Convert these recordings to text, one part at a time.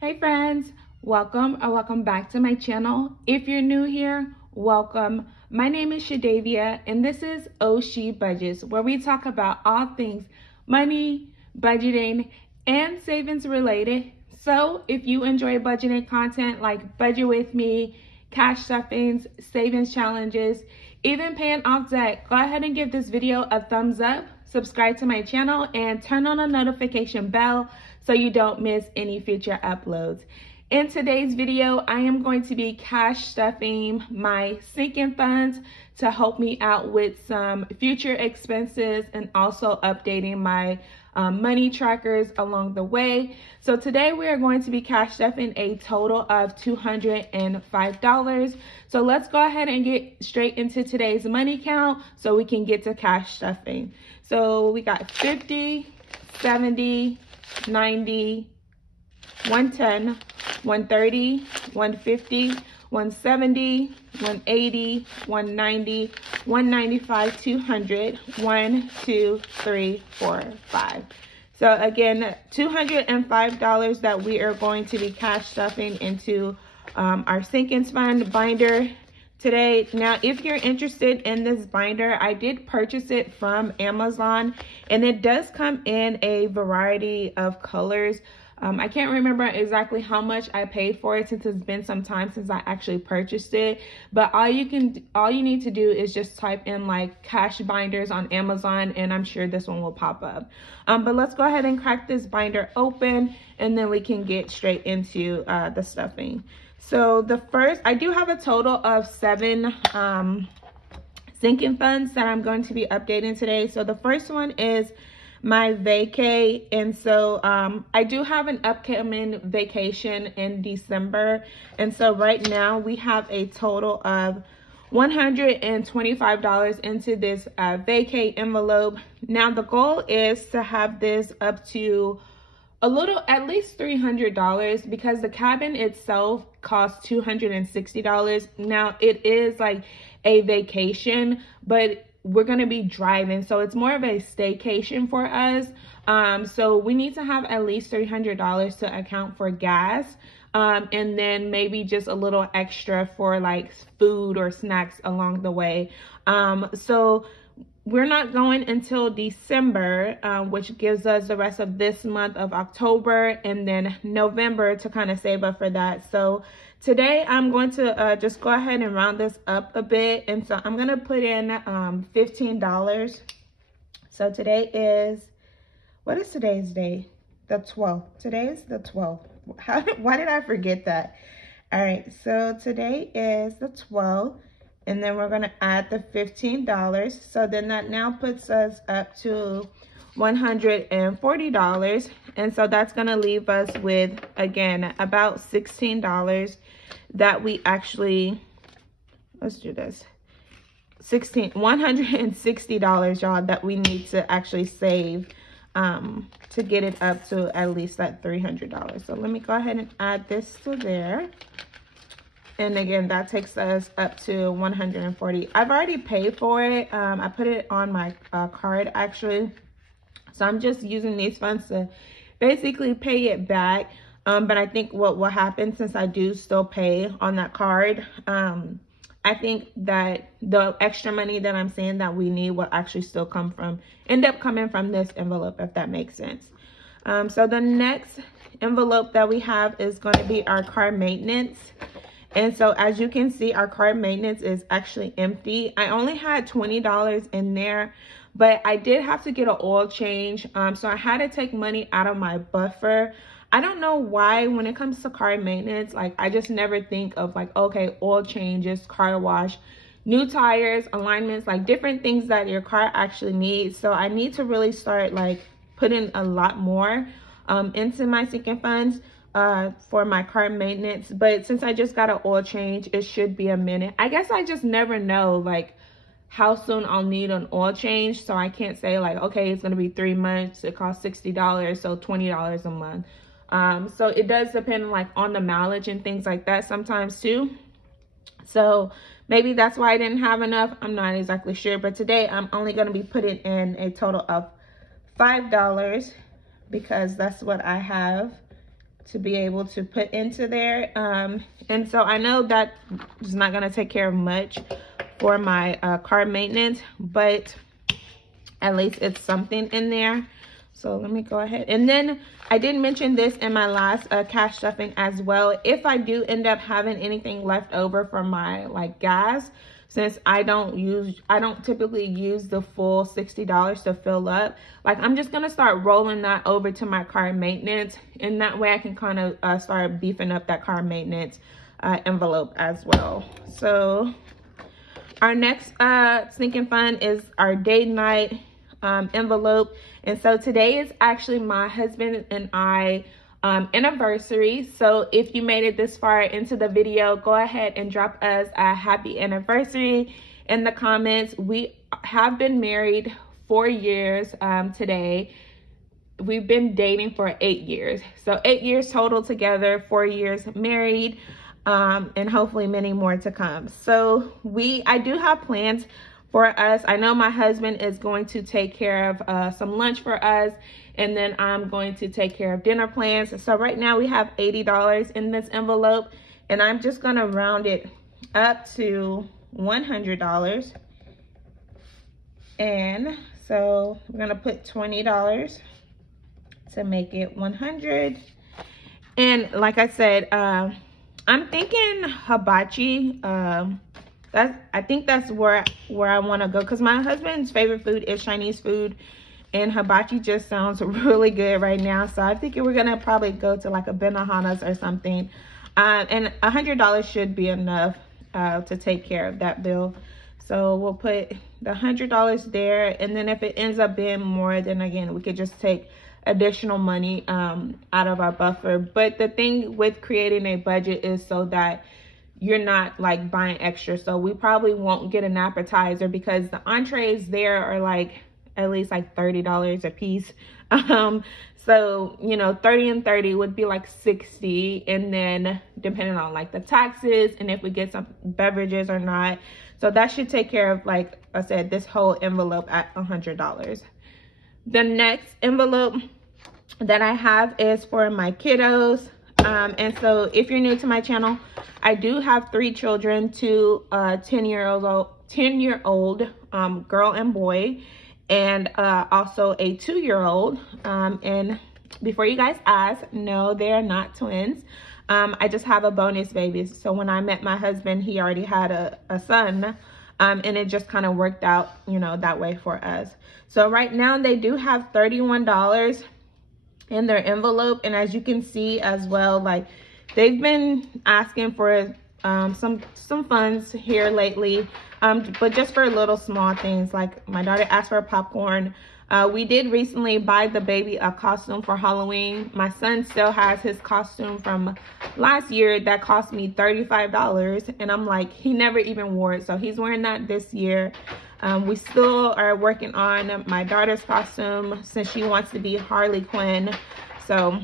Hey friends, welcome or welcome back to my channel. If you're new here, welcome. My name is Shadavia and this is Ohshebudgets, where we talk about all things money, budgeting, and savings related. So if you enjoy budgeting content like Budget With Me, cash stuffings, savings challenges, even paying off debt, go ahead and give this video a thumbs up, subscribe to my channel, and turn on the notification bell so you don't miss any future uploads. In today's video, I am going to be cash stuffing my sinking funds to help me out with some future expenses and also updating my money trackers along the way. So today we are going to be cash stuffing a total of $205. So let's go ahead and get straight into today's money count so we can get to cash stuffing. So we got 50, 70, 90, 110, 130, 150, 170, 180, 190, 195, 200, 1, 2, 3, 4, 5. So again, $205 that we are going to be cash stuffing into our sinkings fund binder today. Now, if you're interested in this binder, I did purchase it from Amazon and it does come in a variety of colors. I can't remember exactly how much I paid for it since it's been some time since I actually purchased it, but all you need to do is just type in like cash binders on Amazon and I'm sure this one will pop up. But let's go ahead and crack this binder open and then we can get straight into the stuffing. So the first, I do have a total of 7 sinking funds that I'm going to be updating today. So the first one is my Vacay, and so I do have an upcoming vacation in December, and so right now we have a total of $125 into this Vacay envelope. Now the goal is to have this up to at least $300 because the cabin itself costs $260. Now it is like a vacation, but we're going to be driving, so it's more of a staycation for us. So we need to have at least $300 to account for gas, and then maybe just a little extra for like food or snacks along the way. So we're not going until December, which gives us the rest of this month of October and then November to kind of save up for that. So today I'm going to just go ahead and round this up a bit. And so I'm going to put in $15. So today is, what is today's day? The 12th. Today is the 12th. Why did I forget that? All right, so today is the 12th. And then we're going to add the $15. So then that now puts us up to $140. And so that's going to leave us with, again, about $16 that we actually, let's do this, $160, y'all, that we need to actually save to get it up to at least that $300. So let me go ahead and add this to there. And again, that takes us up to $140. I've already paid for it. I put it on my card actually. So I'm just using these funds to basically pay it back. But I think what will happen, since I do still pay on that card, I think that the extra money that I'm saying that we need will actually still end up coming from this envelope, if that makes sense. So the next envelope that we have is going to be our car maintenance. And so as you can see, our car maintenance is actually empty. I only had $20 in there, but I did have to get an oil change. So I had to take money out of my buffer. I don't know why when it comes to car maintenance, like I just never think of like, okay, oil changes, car wash, new tires, alignments, like different things that your car actually needs. So I need to really start like putting a lot more into my sinking funds for my car maintenance. But since I just got an oil change, it should be a minute. I guess I just never know like how soon I'll need an oil change, so I can't say like, okay, it's gonna be 3 months, it costs $60, so $20 a month. So it does depend like on the mileage and things like that sometimes too. So maybe that's why I didn't have enough. I'm not exactly sure, but today I'm only going to be putting in a total of $5 because that's what I have to be able to put into there. And so I know that is not going to take care of much for my car maintenance, but at least it's something in there. So let me go ahead. And then I did mention this in my last cash stuffing as well. If I do end up having anything left over from my like gas, since I don't typically use the full $60 to fill up, like I'm just gonna start rolling that over to my car maintenance, and that way I can kind of start beefing up that car maintenance envelope as well. So our next sinking fund is our date night envelope. And so today is actually my husband and I anniversary. So if you made it this far into the video, go ahead and drop us a happy anniversary in the comments. We have been married 4 years today. We've been dating for 8 years. So 8 years total together, 4 years married, and hopefully many more to come. So I do have plans for us. I know my husband is going to take care of some lunch for us, and then I'm going to take care of dinner plans. So right now we have $80 in this envelope, and I'm just gonna round it up to $100. And so we're gonna put $20 to make it 100. And like I said, I'm thinking hibachi. I think that's where I want to go, because my husband's favorite food is Chinese food, and hibachi just sounds really good right now. So I think we're gonna probably go to like a Benihana's or something, and $100 should be enough to take care of that bill. So we'll put the $100 there, and then if it ends up being more, then again we could just take additional money out of our buffer. But the thing with creating a budget is so that you're not like buying extra. So we probably won't get an appetizer, because the entrees there are like at least like $30 a piece. So you know, 30 and 30 would be like 60, and then depending on like the taxes and if we get some beverages or not. So that should take care of, like I said, this whole envelope at $100. The next envelope that I have is for my kiddos. And so if you're new to my channel, I do have 3 children, 2 10-year-old girl and boy, and also a 2-year-old. And before you guys ask, no, they're not twins. I just have a bonus baby. So when I met my husband, he already had a son, and it just kind of worked out, you know, that way for us. So right now they do have $31 in their envelope, and as you can see as well, like they've been asking for some funds here lately, but just for little small things. Like my daughter asked for popcorn. We did recently buy the baby a costume for Halloween. My son still has his costume from last year that cost me $35, and I'm like, he never even wore it, so he's wearing that this year. We still are working on my daughter's costume, since she wants to be Harley Quinn. So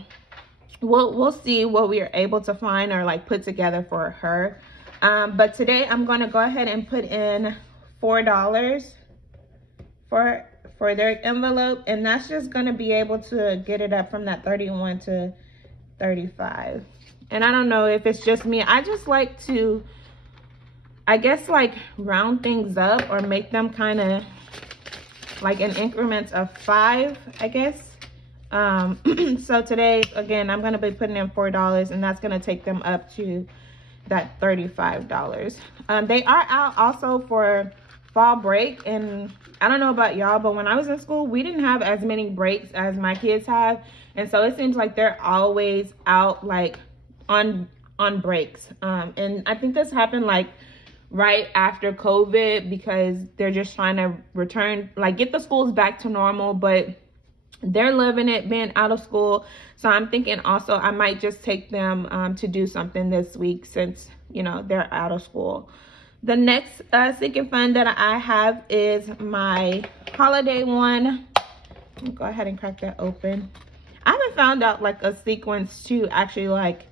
we'll see what we are able to find or like put together for her. But today I'm going to go ahead and put in $4 for their envelope, and that's just going to be able to get it up from that 31 to 35. And I don't know if it's just me, I just like to, I guess, like round things up or make them kind of like in increments of 5, I guess. So today, again, I'm going to be putting in $4, and that's going to take them up to that $35. They are out also for fall break, and I don't know about y'all, but when I was in school, we didn't have as many breaks as my kids have, and so it seems like they're always out like on breaks. And I think this happened like right after COVID, because they're just trying to return, like get the schools back to normal, but they're loving it being out of school. So I'm thinking also I might just take them to do something this week, since, you know, they're out of school. The next sinking fund that I have is my holiday one. I'll go ahead and crack that open. I haven't found out like a sequence to actually like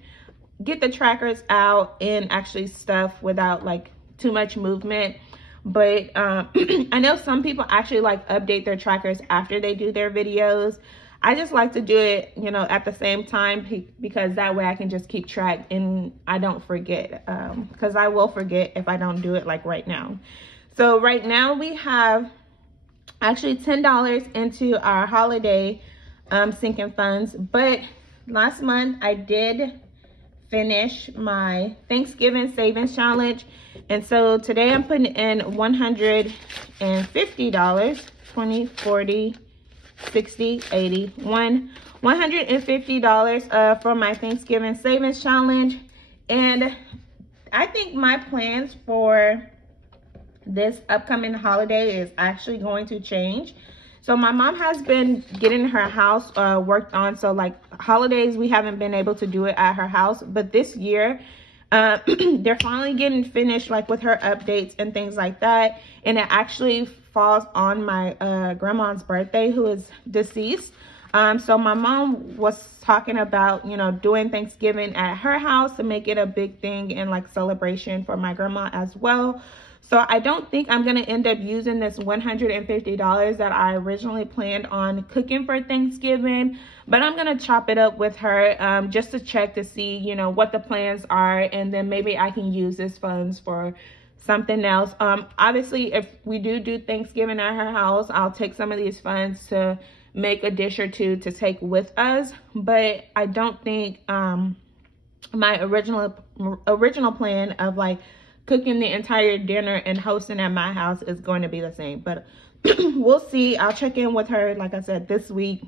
get the trackers out and actually stuff without like too much movement. But I know some people actually like update their trackers after they do their videos. I just like to do it, you know, at the same time, because that way I can just keep track and I don't forget, because I will forget if I don't do it like right now. So right now we have actually $10 into our holiday sinking funds, but last month I did finish my Thanksgiving savings challenge, and so today I'm putting in $150, 20, 40, 60, 80, $150 for my Thanksgiving savings challenge. And I think my plans for this upcoming holiday is actually going to change. So my mom has been getting her house worked on. So like holidays, we haven't been able to do it at her house. But this year, they're finally getting finished, like with her updates and things like that. And it actually falls on my grandma's birthday, who is deceased. So my mom was talking about, you know, doing Thanksgiving at her house to make it a big thing and like celebration for my grandma as well. So I don't think I'm going to end up using this $150 that I originally planned on cooking for Thanksgiving. But I'm going to chop it up with her just to check to see, you know, what the plans are. And then maybe I can use this funds for something else. Obviously, if we do Thanksgiving at her house, I'll take some of these funds to make a dish or two to take with us. But I don't think my original plan of like cooking the entire dinner and hosting at my house is going to be the same. But we'll see. I'll check in with her, like I said, this week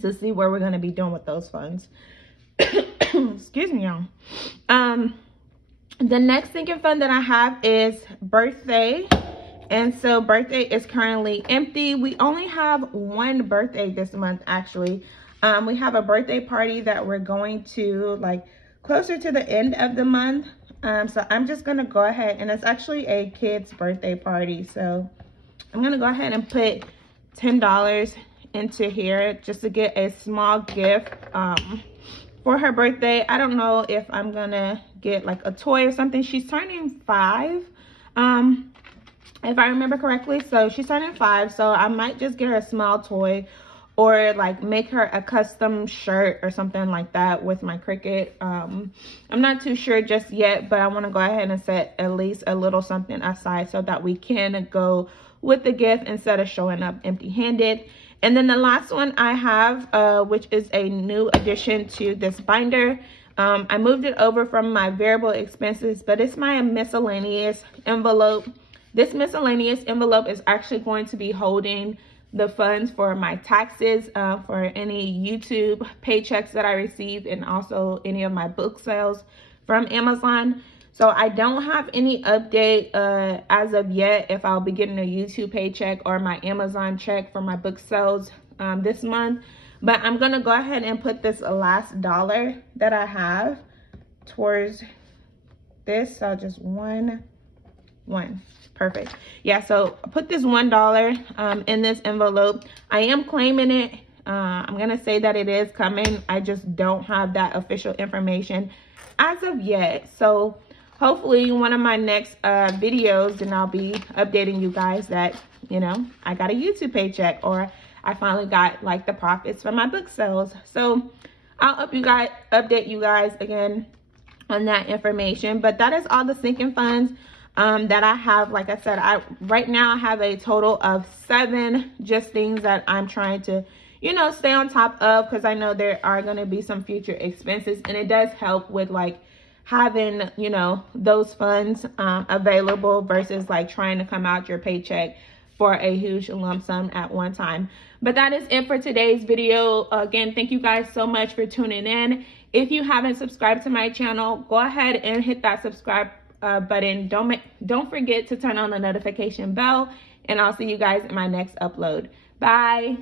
to see where we're going to be doing with those funds. Excuse me, y'all. The next sinking fund that I have is birthday. And so birthday is currently empty. We only have one birthday this month, actually. We have a birthday party that we're going to like closer to the end of the month. So I'm just going to go ahead, and it's actually a kid's birthday party. So I'm going to go ahead and put $10 into here just to get a small gift for her birthday. I don't know if I'm going to get like a toy or something. She's turning 5, if I remember correctly. So she's turning 5. So I might just get her a small toy, or like make her a custom shirt or something like that with my Cricut. I'm not too sure just yet, but I want to go ahead and set at least a little something aside so that we can go with the gift instead of showing up empty-handed. And then the last one I have, which is a new addition to this binder. I moved it over from my variable expenses, but it's my miscellaneous envelope. This miscellaneous envelope is actually going to be holding the funds for my taxes, for any YouTube paychecks that I receive, and also any of my book sales from Amazon. So I don't have any update as of yet if I'll be getting a YouTube paycheck or my Amazon check for my book sales this month. But I'm gonna go ahead and put this last dollar that I have towards this. So just one. Perfect. Yeah, so put this $1 in this envelope. I am claiming it. I'm gonna say that it is coming. I just don't have that official information as of yet. So hopefully one of my next videos, and I'll be updating you guys that, you know, I got a YouTube paycheck, or I finally got like the profits from my book sales. So I'll update you guys again on that information. But that is all the sinking funds that I have. Like I said, right now I have a total of 7 just things that I'm trying to, you know, stay on top of, because I know there are going to be some future expenses, and it does help with like having, you know, those funds available versus like trying to come out your paycheck for a huge lump sum at one time. But that is it for today's video. Again, thank you guys so much for tuning in. If you haven't subscribed to my channel, go ahead and hit that subscribe button. Don't forget to turn on the notification bell, and I'll see you guys in my next upload. Bye.